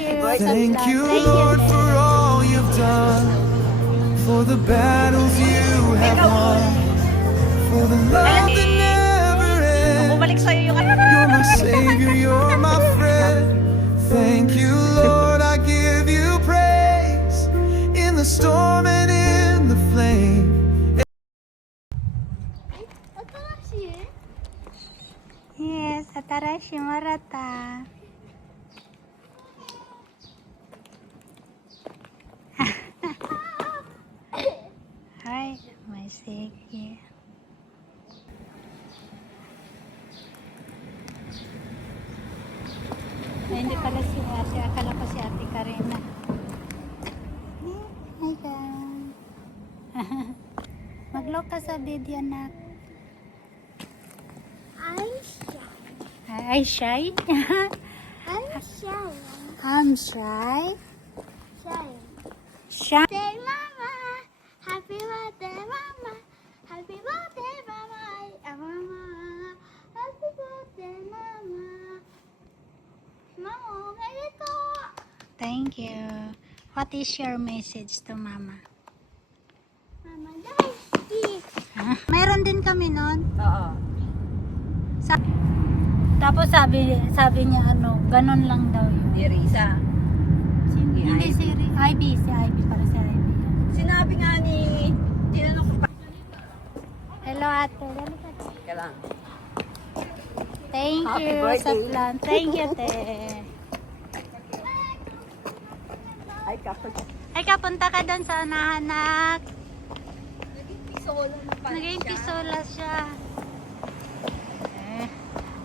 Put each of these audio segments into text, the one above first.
you. Thank you, Lord, for all you've done, for the battles you have won, for the love that never ends. Bumalik sa'yo yung You're my savior, you're my friend. Thank you, Lord, I give you praise in the storm and in the flame. Yes, Atarashi Marata. Hi, my seki. Ay, hindi pala si ate. Akala ko si ate Karina. Hi, guys. Mag-look ka sa video na. I'm shy. Ay, shy? I'm shy. I'm shy. Shy. Shy. Birthday, Mama. Happy birthday, Mama. Happy birthday, Mama. Mama. Happy birthday, Mama. Mama, ganito. Thank you. What is your message to Mama? Mama, dahil. Mayroon din kami nun. Oo. Tapos sabi niya ganun lang daw yun. Ni Risa. Hindi si Ivy, para si Ivy. Sinabi nga ni... Tinanong ko pa. Hello ate. Teka lang. Thank Happy you sa birthday. plan. Thank you, te. Ay, kapag... Ay, kapunta ka doon sa nahanak. Pisola na pala Naging siya. pisola siya.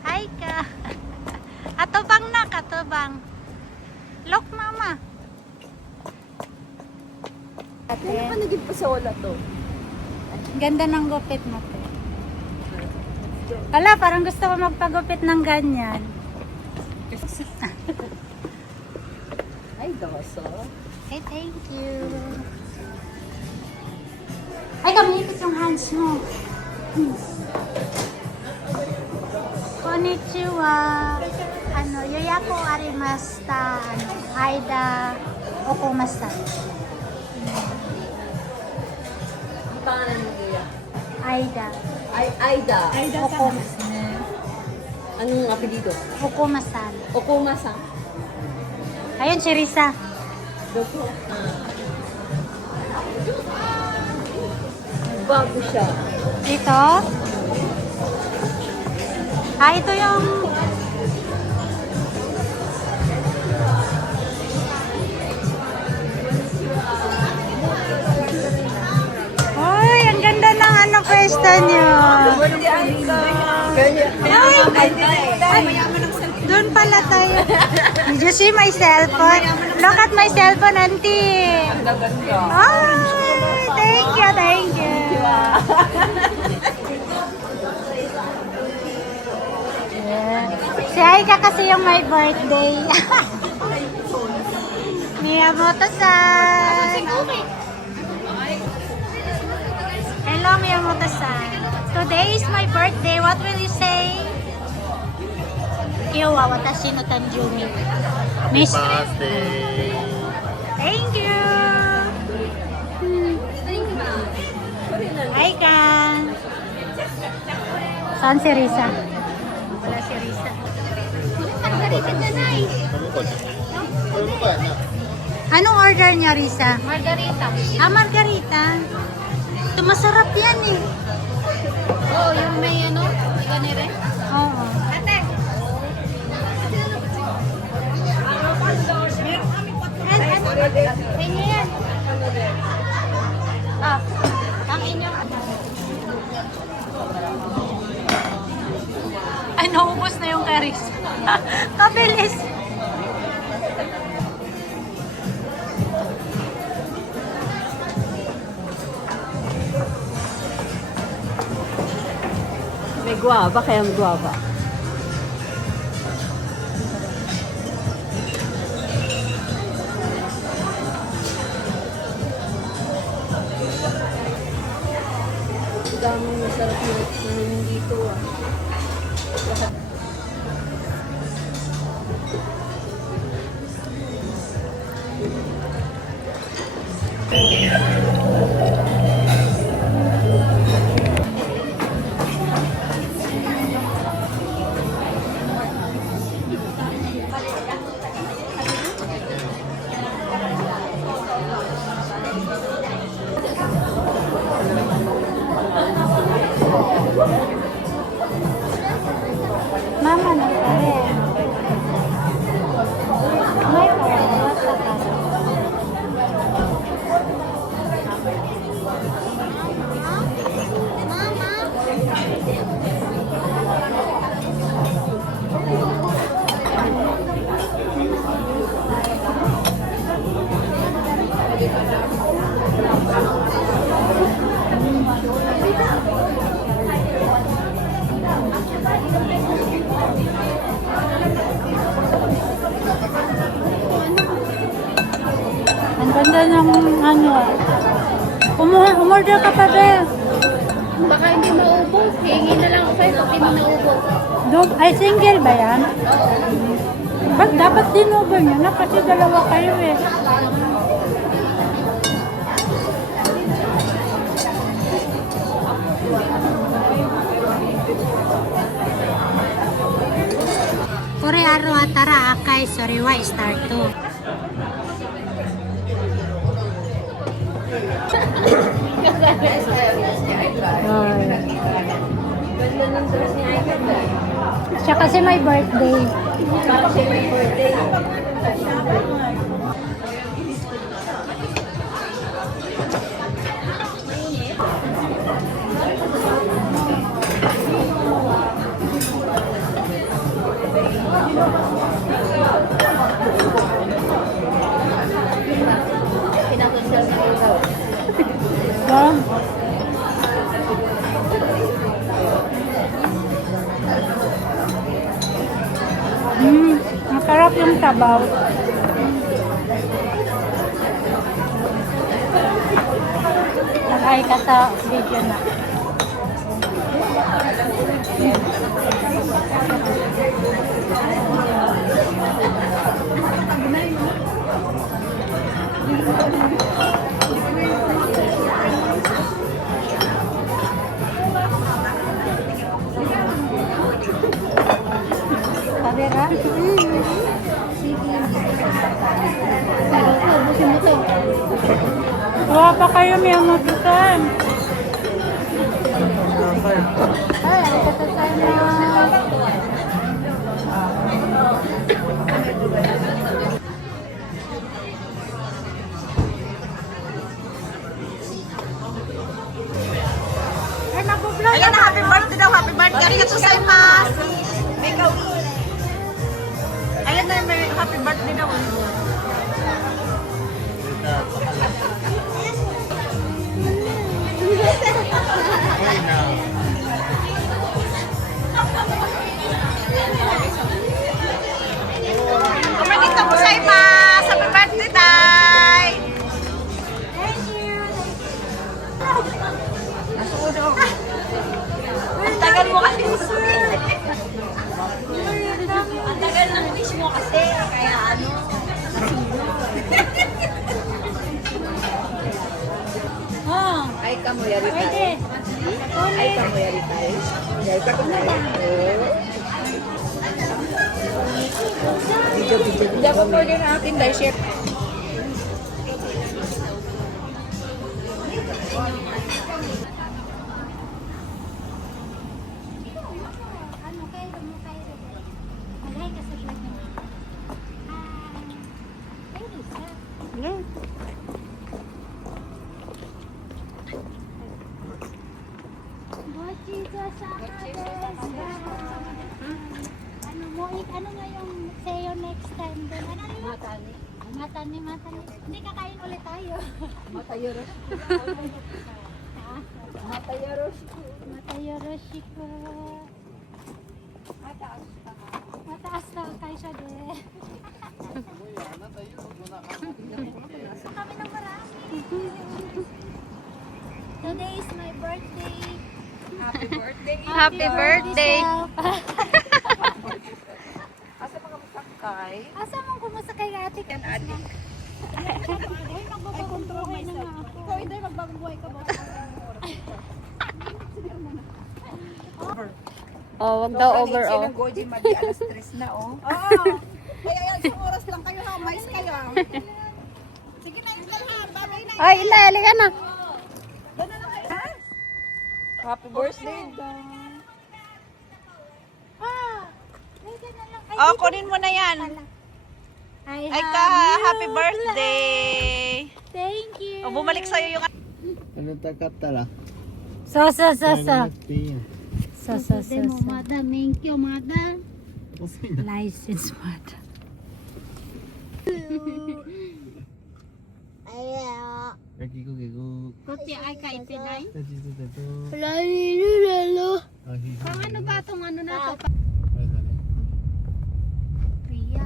Hi ka. Atubang na, katubang. Look, mama. Ano pa naging pisola to? Ganda ng gupit mo, te. Wala, parang gusto ko magpagupit ng ganyan. Ay, doso. Hey, thank you. Ay, kamipit yung hands mo. Konnichiwa. Yoyako arimashita. Aida okomashita. Ang pangalan mo kaya? Aida. Ay, Aida. Okomashita. Anong apelido? Okomashita. Okuma-san. Ayun, si Risa. Doko. Bago siya. Dito. Ito yung... Uy, ang ganda ng pwesto niyo. Doon pala tayo. Did you see my cellphone? Look at my cellphone, auntie. Ay, thank you, thank you. Si Aika kasi yung my birthday. Miyamoto-san. Hello, Miyamoto-san. Today is my birthday. What will you say? Kiyo wa watashi no tanjumi. Miss. birthday. Thank you. Aika. Saan si Risa? Wala si Risa. Anong order niya, Risa? Margarita. Margarita. Ito masarap yan eh. Oo, yung may gani rin. Oo. Ate. Inyo yan. Ang inyo. Ay, naubos na yung karis. Kabilis. May guava, kaya may guava. Daming masarap na dito ah. Mama na rin. May pawala sa taro. Ang ganda ng ano. Umorder ka pa ba? Baka hindi maubos. Hingi na lang ako sa'yo pag hindi naubos. Ay, single ba yan? Ba't dapat din-over nyo na? Kasi dalawa kayo eh. Korearo atara akay soriwa start to. Ganda ng dress ni Icon. Siya kasi may birthday. Kasi may birthday. Pinakasal na ikaw. Wow. Masarap yung sabaw. Nag-ay ka sa video na. Pabera? Sige. Pero ito, ubusin mo to. Wala pa kayo may amututan. Ay, ang katatay na. Ay, nabublog Ayan na, happy birthday daw, happy birthday. Arigato gozaimasu. Ikaw. Ayan na, may happy birthday daw. Arigato gozaimasu. Happy birthday, Day. Ang tagal mo kasi. Ang tagal ng wish mo kasi. Kaya ano. Oh, Ay, kamu yari tayo. pwede. Ay, kamu yari tayo. Yari ka tayo. Video. Hindi ako pwede na akin dahil chef. Ano kayo? Alay ka sa vlog niyo. Ay, Lisa. Jesus, ano mo, ano nga yung sa'yo next time din? Ano yun? Matani. Hindi kakain ulit tayo. Matayoroshiko. Mataas ka kayo siya din. Kami ng marami. Today is my birthday. Happy birthday. Happy birthday. Asa mga masakay? Asa mong kumusakay ka ate? Yan, adik. Ay, magbababuhay na nga ako. Ikaw, hindi, magbabuhay ka ba? Oh, wag daw over, Siya oh. ng Goji Madi, alas 3 na, oh. Oo. Kaya yan, isang oras lang kayo ha. Mais kayo. Sige na, Intel ha. Babay na. Ay, Inday, halika na. Doon na lang kayo ha. Happy birthday, Dong. Oh, kunin mo na yan. Ay, Ay ka, happy birthday. Thank you. O, bumalik sa'yo yung... Ano takatala? So. So. Demo, mada. Thank you, mada. License mada. Kuti ay kay Pinay. Pang Ano ba itong ano na to? Priya.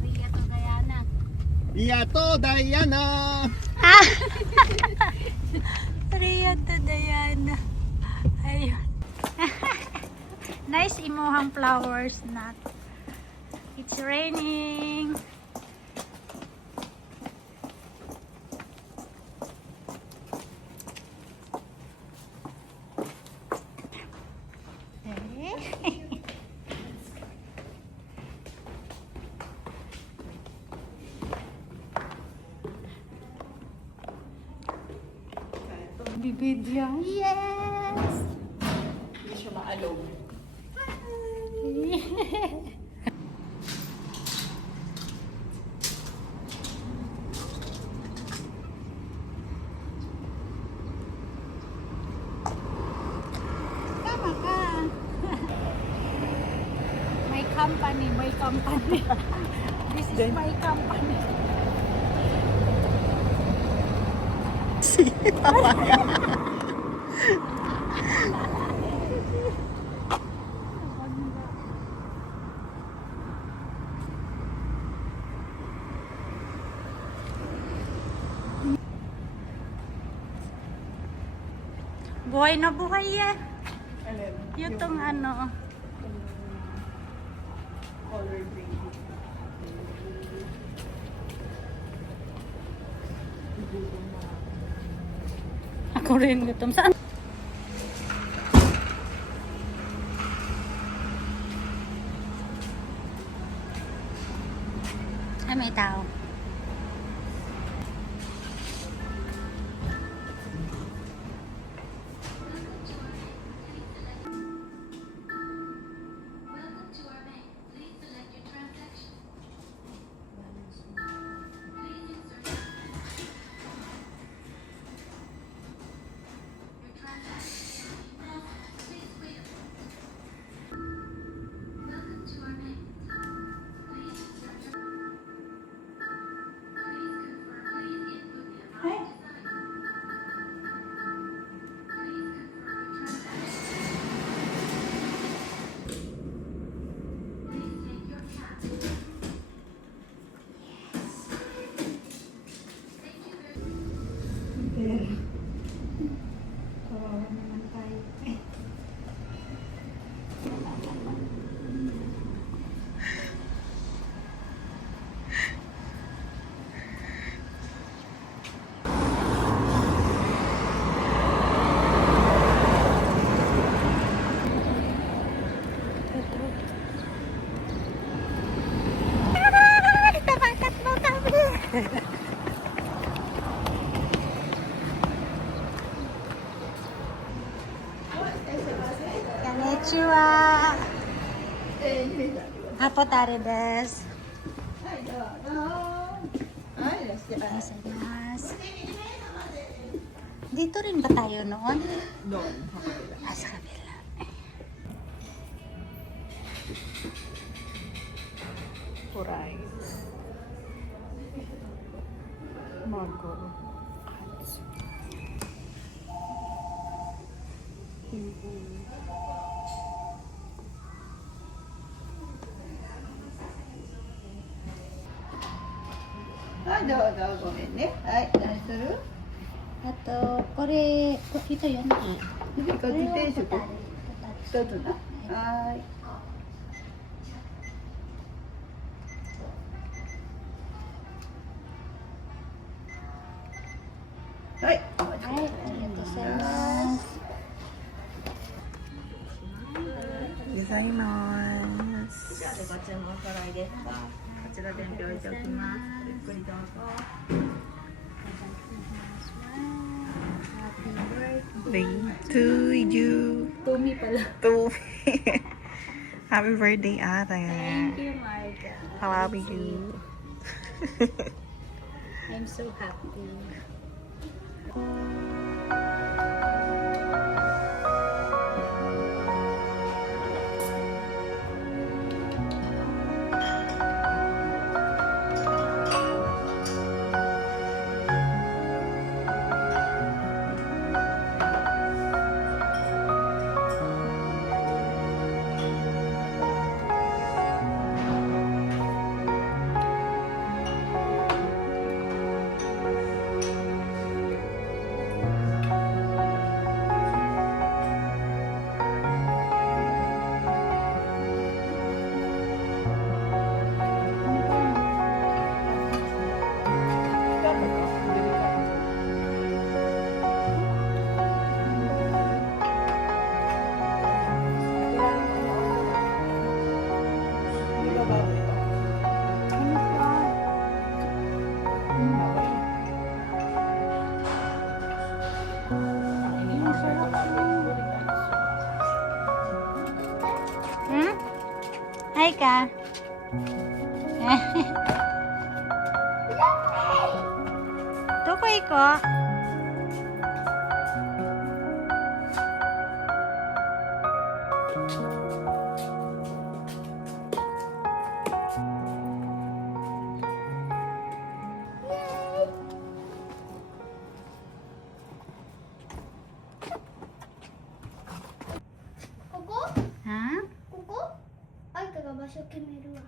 Priya to Diana. Iya to, Diana! Priya to Diana. Ayun. Nice imuhang flowers na. It's raining. Bibidyo. Yes! Hindi siya maalog. Tama ka. My company. This is my company. Buhay na buhay eh. Yung tong ano. Color green. Ako rin gutom. Saan? Ay, may tao. Konnichiwa. Apo tare desu. Gozaimasu. Dito rin ba tayo noon? Doon. Ah, sa kabila. Kuray. Mango. Ato, kore, ito yun. Ay! To you. Tumi pala. Happy birthday, ate. Thank you, Marga. I love you. I'm so happy. Hmm? Hi ka. Tukoy ko. Kuko? Ha? Kuko? Ay, kagabasyo kimeru ah.